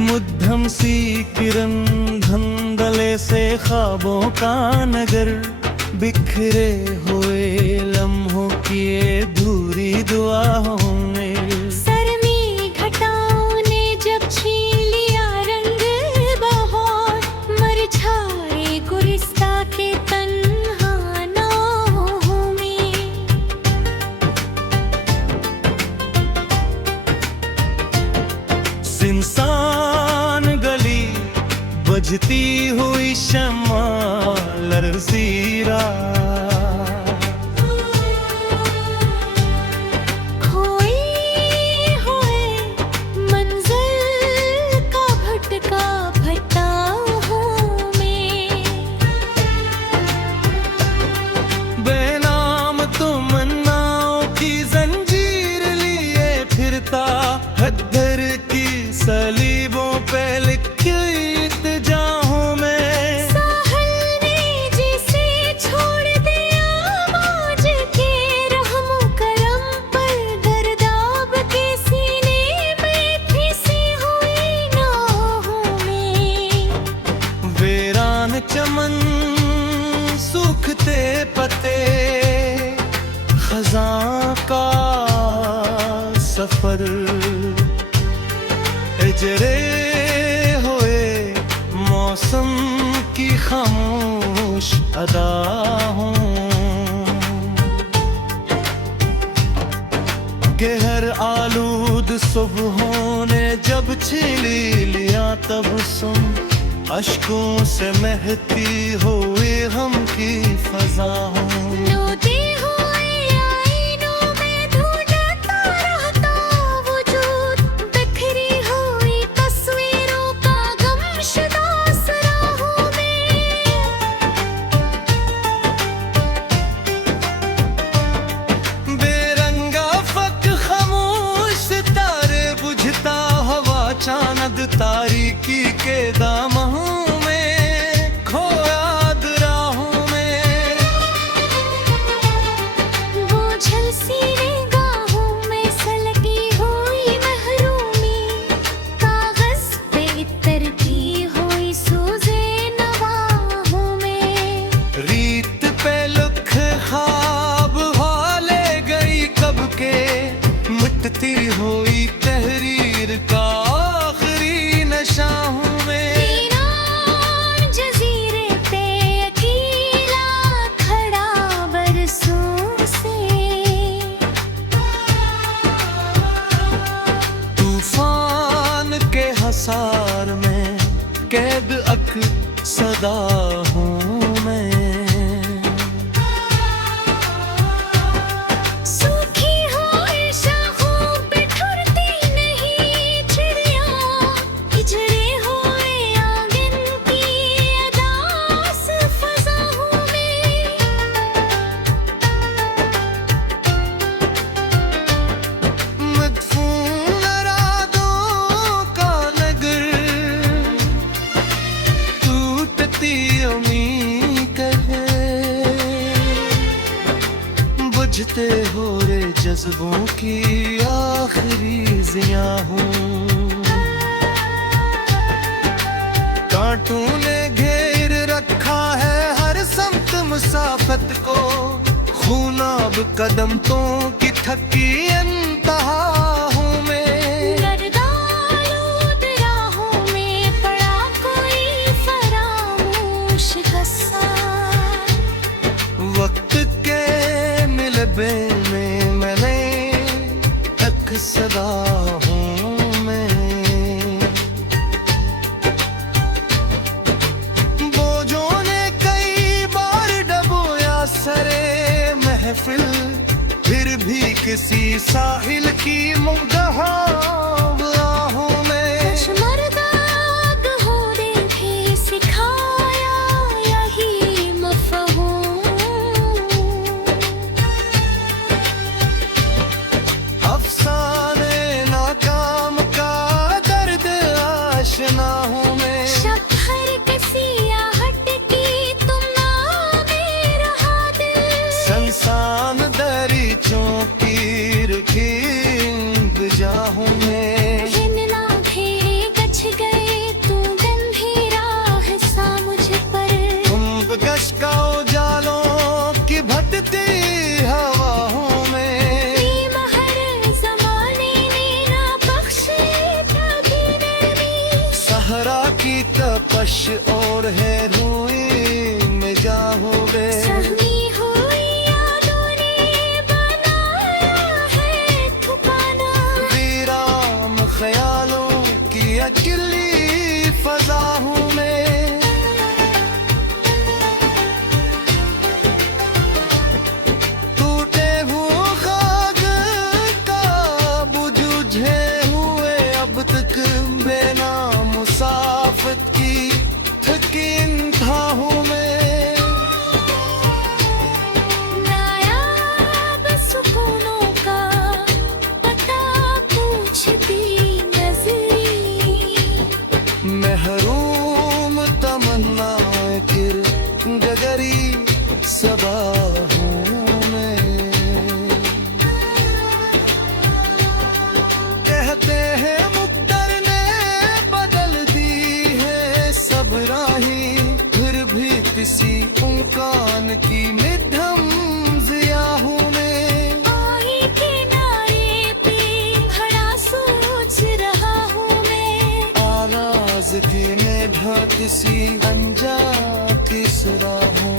मुद्दम सी किरण धंधले से ख्वाबों का नगर, बिखरे हुए लम्हों की अधूरी दुआओं में। सर में घटाओं ने जब छीन लिया रंग बहार, मरझाए गुलिस्ता के तन्हा नाहों में। सिंसान गली बजती हुई शम्मा लरज़ी रात, खोए हुए मंजिल का भटका भटकाओं में। बेनाम तमन्नाओं की जंजीर लिए फिरता, हद्दर की सलीबों पे लिखी इल्तिजाओं में। साहिल ने जिसे छोड़ दिया मौज के रहम करम पर, गर्दाब के सीने में फंसी हुई नाहों में। वीरान चमन सूखते पत्ते, खज़ां का सफर, इजरे हुए मौसम की खामोश अदाओं के। हर आलूद सुबहों ने जब छीन लिया तब सुन, अश्कों से महती हुई हम की फज़ाओं। नोते हुए आईनों में ढूंढता रहता वजूद, बिखरी हुई तस्वीरों का गमशुदा सराहों में। बेरंगा फक खामोश सितारे बुझता, हवा चांद तारीकी के दामों में, खोया राहों में। वो झलसी निगाहों में सलगी हुई महरूमी, कागज पे इतरती हुई सूजे नवाहों में। रीत पे लुख ख्वाब वाले गई कब के, मिटती हुई तहरीर का आखिरी नशाहों में। वीरान जज़ीरे पे अकेला खड़ा बरसों से, तूफान के हसार में कैद सदा हूँ मैं। सूखी हुई शाखों पे ठुरती नहीं चिड़िया, हिजड़े हुए आंगन की अदास फ़ज़ाओं में। मदफून रातों का नगर, टूटती उम्मीद है, बुझते हो रे जज्बों की आखिरी ज़िया हूँ। कांटों ने घेर रखा है हर समत मुसाफत को, खूनाब कदमों की थकी इंतहा हूँ मैं। गर्दालूद राहों में पड़ा कोई फरामोश गस्सा, वक्त के मिलबे में मैंने तक सदा हूँ मैं। बोझों ने कई बार डबोया सरे महफिल, फिर भी किसी साहिल की मुग्धा राहों में। मर्दाग होने भी सिखाया यही मफ़हूम, अफसाने नाकाम का दर्द आशना हूँ मैं। शब हर किसी आहट की तुम नामे रहा दिल, संसान दरीचों की रुखी इंतजा हूँ तपश और है रूई में जाहूं में। सहमी हुई यादों ने बनाया है ठिकाना, वीरान ख्यालों की अकेली फजा हूँ मैं। टूटे हुए खाक का बुझे हुए अब तक बेनाम मुसाफत की थकीन था हूँ मैं। नायाब सुकूनों का पता पूछती नजरी, महरूम तमन्ना फिर गगरी सबा हूँ मैं। कहते हैं मुक़द्दर ने बदल दी है सब राहें, फिर भी किसी उम्कान की निधम जिया हूँ मैं। आई किनारे पे खड़ा सोच रहा हूँ मैं, आवाज थी निभा किसी अनजा तीसरा हूँ।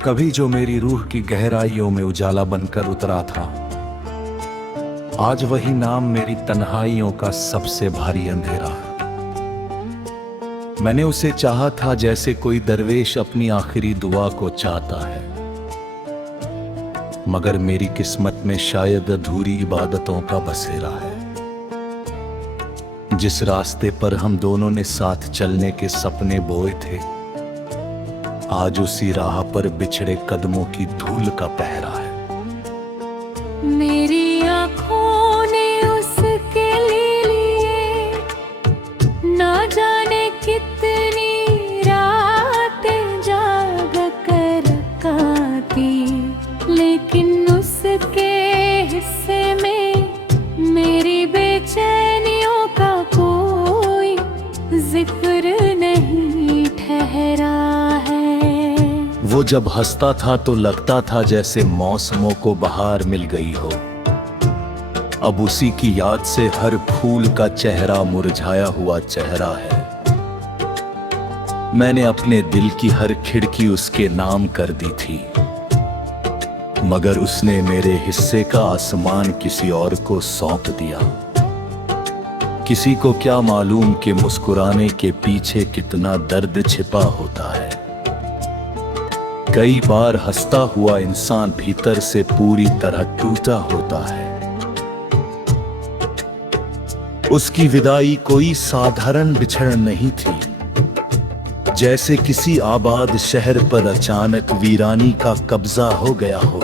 कभी जो मेरी रूह की गहराइयों में उजाला बनकर उतरा था, आज वही नाम मेरी तन्हाइयों का सबसे भारी अंधेरा है। मैंने उसे चाहा था जैसे कोई दरवेश अपनी आखिरी दुआ को चाहता है, मगर मेरी किस्मत में शायद अधूरी इबादतों का बसेरा है। जिस रास्ते पर हम दोनों ने साथ चलने के सपने बोए थे, आज उसी राह पर बिछड़े कदमों की धूल का पहरा है। मेरी आँखों ने उसके लिए ना जाने कितनी रातें जाग कर काटी, लेकिन उसके हिस्से में मेरी बेचैनियों का कोई जिक्र नहीं ठहरा है। वो जब हंसता था तो लगता था जैसे मौसमों को बहार मिल गई हो। अब उसी की याद से हर फूल का चेहरा मुरझाया हुआ चेहरा है। मैंने अपने दिल की हर खिड़की उसके नाम कर दी थी, मगर उसने मेरे हिस्से का आसमान किसी और को सौंप दिया। किसी को क्या मालूम कि मुस्कुराने के पीछे कितना दर्द छिपा होता है। कई बार हंसता हुआ इंसान भीतर से पूरी तरह टूटा होता है। उसकी विदाई कोई साधारण बिछड़ नहीं थी, जैसे किसी आबाद शहर पर अचानक वीरानी का कब्जा हो गया हो।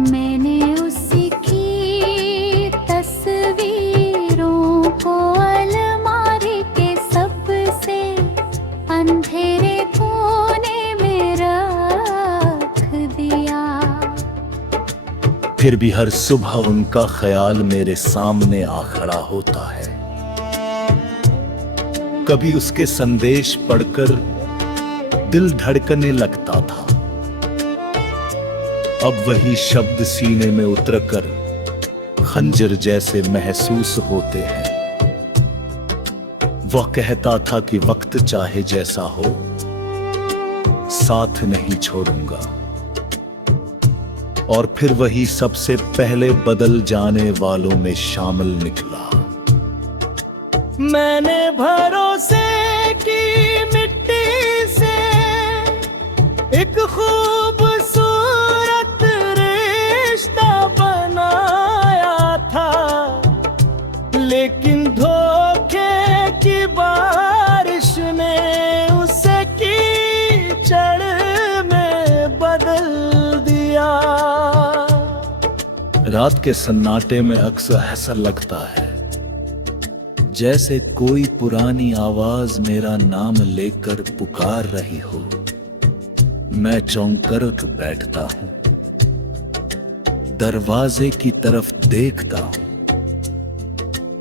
मैंने उसी की तस्वीरों को अलमारी के सबसे अंधेरे कोने में रख दिया। फिर भी हर सुबह उनका ख्याल मेरे सामने आ खड़ा होता है। कभी उसके संदेश पढ़कर दिल धड़कने लगता था, अब वही शब्द सीने में उतरकर खंजर जैसे महसूस होते हैं। वह कहता था कि वक्त चाहे जैसा हो, साथ नहीं छोड़ूंगा। और फिर वही सबसे पहले बदल जाने वालों में शामिल निकला। मैंने भरोसे की मिट्टी से एक खूबसूरत रिश्ता बनाया था, लेकिन धोखे की बारिश ने उसे कीचड़ में बदल दिया। रात के सन्नाटे में अक्सर ऐसा लगता है जैसे कोई पुरानी आवाज मेरा नाम लेकर पुकार रही हो। मैं चौंक कर बैठता हूं, दरवाजे की तरफ देखता हूं,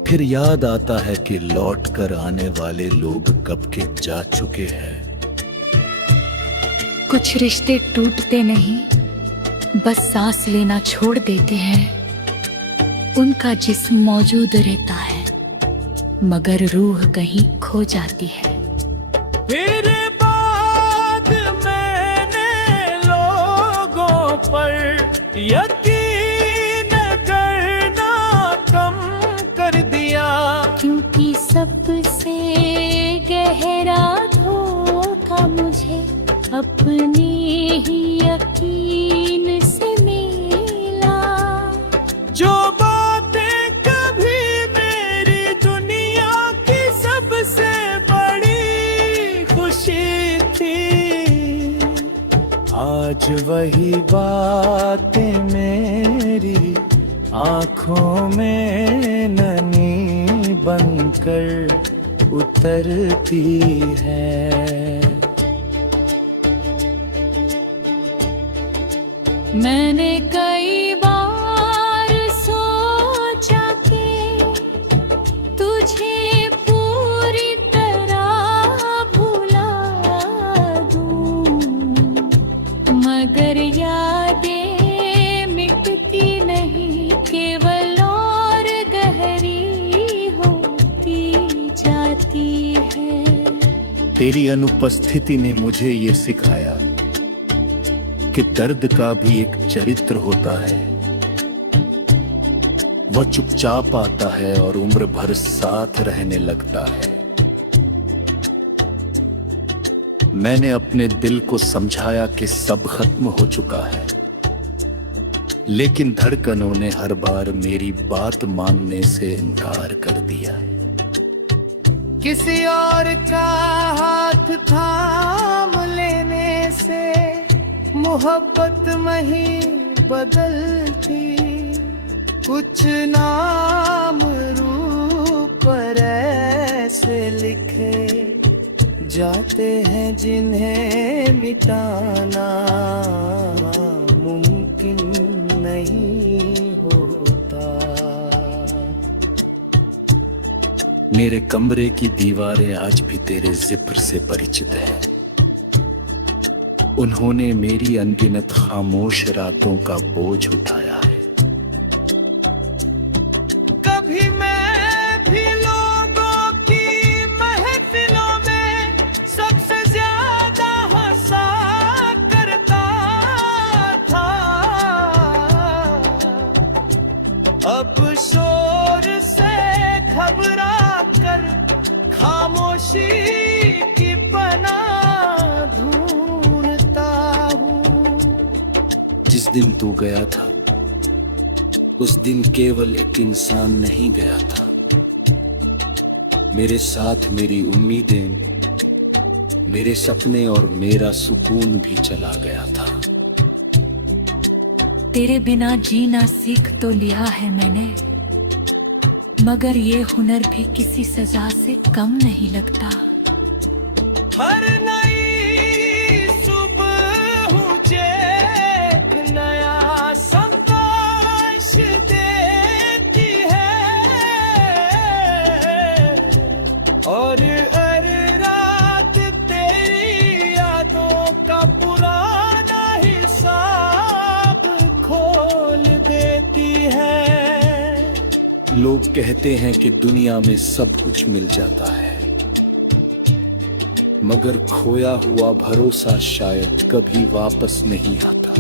फिर याद आता है कि लौट कर आने वाले लोग कब के जा चुके हैं। कुछ रिश्ते टूटते नहीं, बस सांस लेना छोड़ देते हैं। उनका जिस्म मौजूद रहता है, मगर रूह कहीं खो जाती है। फिर बाद मैंने लोगों पर यकीन करना कम कर दिया, क्योंकि सबसे गहरा धोखा मुझे अपने ही यकीन से मिला। जो बातें कभी मेरी दुनिया की सबसे बड़ी खुशी थी, आज वही बातें मेरी आंखों में नमी बनकर उतरती है। मैंने कई बार सोचा कि तुझे पूरी तरह भुला दूं, मगर यादें मिटती नहीं, केवल और गहरी होती जाती है। तेरी अनुपस्थिति ने मुझे ये सिखाया कि दर्द का भी एक चरित्र होता है। वह चुपचाप आता है और उम्र भर साथ रहने लगता है। मैंने अपने दिल को समझाया कि सब खत्म हो चुका है, लेकिन धड़कनों ने हर बार मेरी बात मानने से इनकार कर दिया। किसी और का हाथ थाम लेने से मोहब्बत नहीं बदलती, कुछ नाम रूप पर ऐसे लिखे जाते हैं जिन्हें मिटाना मुमकिन नहीं होता। मेरे कमरे की दीवारें आज भी तेरे जिक्र से परिचित है। उन्होंने मेरी अनगिनत खामोश रातों का बोझ उठाया है। कभी मैं भी लोगों की महफिलों में सबसे ज्यादा हंसा करता था, अब शोर से घबरा कर खामोशी की पनाह ढूंढता हूँ। जिस दिन तू गया था, उस दिन केवल एक इंसान नहीं गया था, मेरे साथ मेरी उम्मीदें, मेरे सपने और मेरा सुकून भी चला गया था। तेरे बिना जीना सीख तो लिया है मैंने, मगर ये हुनर भी किसी सजा से कम नहीं लगता। हर नई सुबह मुझे एक नया संदेश देती है, और हर रात तेरी यादों का पुराना हिसाब खोल देती है। लोग कहते हैं कि दुनिया में सब कुछ मिल जाता है, मगर खोया हुआ भरोसा शायद कभी वापस नहीं आता।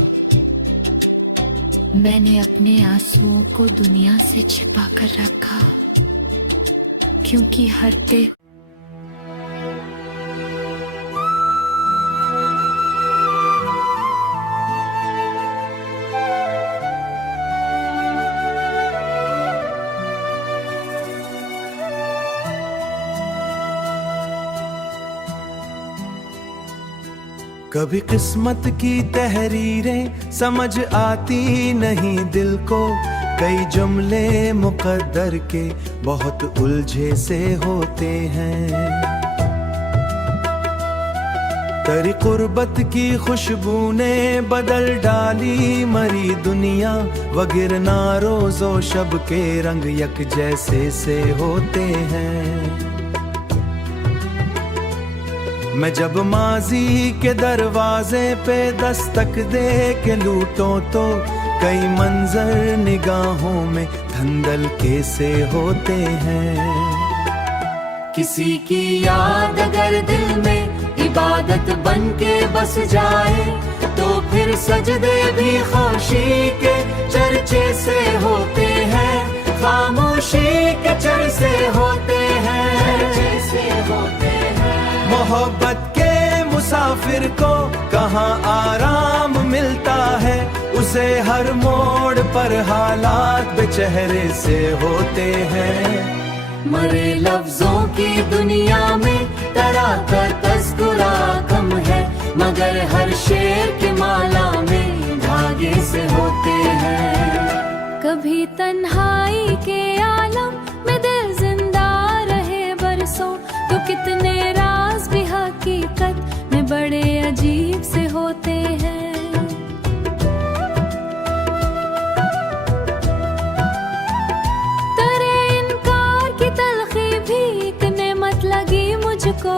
मैंने अपने आंसुओं को दुनिया से छिपा कर रखा, क्योंकि हरते कभी किस्मत की तहरीरें समझ आती नहीं दिल को, कई जुमले मुकद्दर के बहुत उलझे से होते हैं। तेरी कुर्बत की खुशबू ने बदल डाली मरी दुनिया, वगिरना रोजो शब के रंग यक जैसे से होते हैं। मैं जब माजी के दरवाजे पे दस्तक दे के लूटूं तो कई मंजर निगाहों में धंधल के से होते हैं। किसी की याद अगर दिल में इबादत बन के बस जाए तो फिर सजदे भी खामोशी के चर्चे से होते हैं, खामोशी के चर्चे होते हैं, चर्चे से होते हैं। मोहब्बत के मुसाफिर को कहाँ आराम मिलता है, उसे हर मोड़ पर हालात बेचेहरे से होते हैं। मरे लफ्जों की दुनिया में तरह का तस्कुरा कम है, मगर हर शेर के माला में धागे से होते हैं। कभी तन्हाई के आलम में दिल जिंदा रहे बरसों, तो कितने राज भी हकीकत में बड़े अजीब से होते हैं। मुझको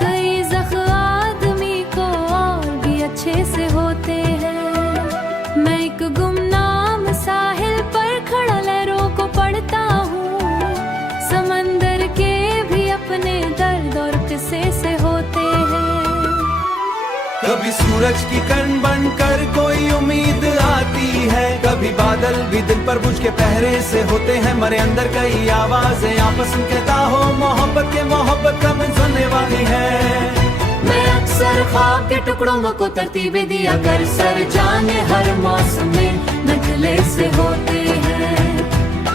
कई ज़ख्म आदमी को और भी अच्छे से होते हैं। मैं एक गुमनाम साहिल पर खड़ा लहरों को पढ़ता हूँ, समंदर के भी अपने दर्द और किस्से से होते हैं। कभी सूरज की किरण बनकर कोई उम्मीद आती है, कभी बादल भी दिल पर बुझ के पहरे से होते हैं। मरे अंदर कई आवाजें आपस में कहता हो मोहब्बत कब सुनने वाली है। मैं अक्सर ख्वाब के टुकड़ों को तरतीबें दिया कर सर जाने हर मौसम में नखले से होते हैं।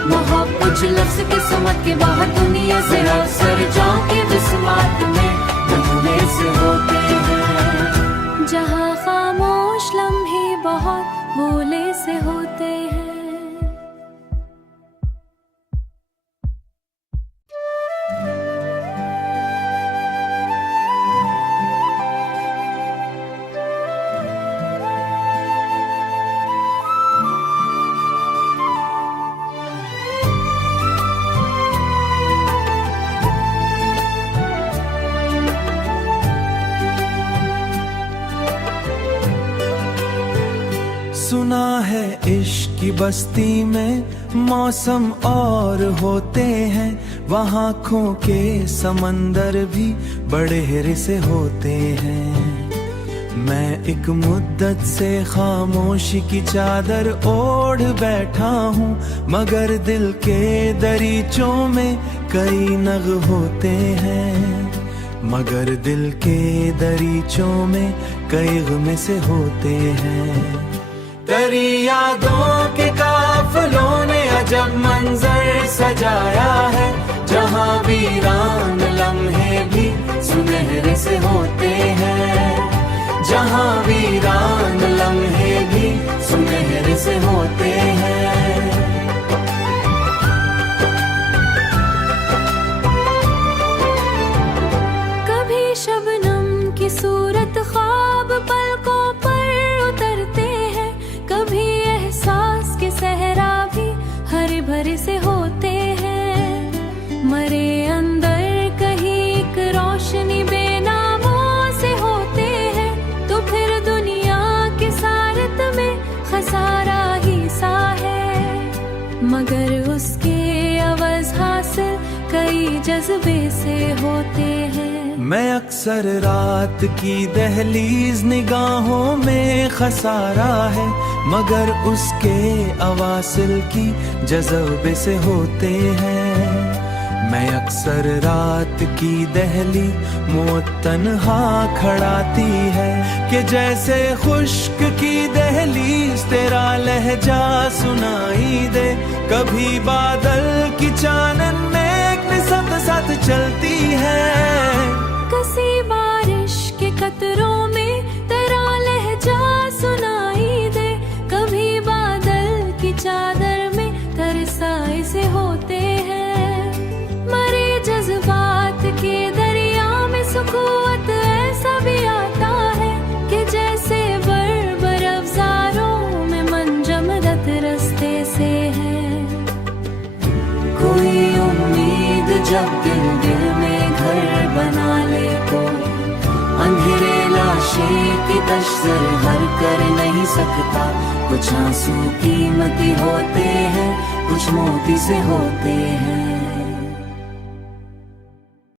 मोहब्बत कुछ लफ्ज के समझ के बाहर दुनिया से अक्सर जाऊं के बिस्मात में नखले से होते हैं। जहाँ खामोश लम्हे बहुत बोले से होते हैं। सुना है इश्क की बस्ती में मौसम और होते हैं, वहाँ खो के समंदर भी बड़े हिरे से होते हैं। मैं एक मुद्दत से खामोशी की चादर ओढ़ बैठा हूँ, मगर दिल के दरीचों में कई नग होते हैं, मगर दिल के दरीचों में कई गम से होते हैं। तेरी यादों के काफिलों ने अजब मंजर सजाया है, जहाँ वीरान लम्हे भी सुनहरे से होते हैं, जहाँ वीरान लम्हे भी सुनहरे से होते हैं। कभी शबनम की सूरत ख्वाब पलकों पर उतरते हैं, कभी एहसास के सहरा भी हरे भरे से होते हैं। मरे अंदर कहीं एक रोशनी बेनामों से होते हैं, तो फिर दुनिया के सारत में खसारा ही सा है, मगर उसके अवज़ हासिल कई जज्बे से होते हैं। मैं अक्सर रात की दहलीज निगाहों में खसारा है, मगर उसके अवासिल की जज़्बे से होते हैं। मैं अक्सर रात की दहली मौत तन्हा खड़ाती है, कि जैसे खुश्क की दहलीज तेरा लहजा सुनाई दे। कभी बादल की चानन में निसत साथ चलती है, कसी बारिश के कतरों में जब दिल दिल में घर बना ले तो अंधेरे लाशें की तशर हर कर नहीं सकता। कुछ आंसू कीमती होते हैं, कुछ मोती से होते हैं।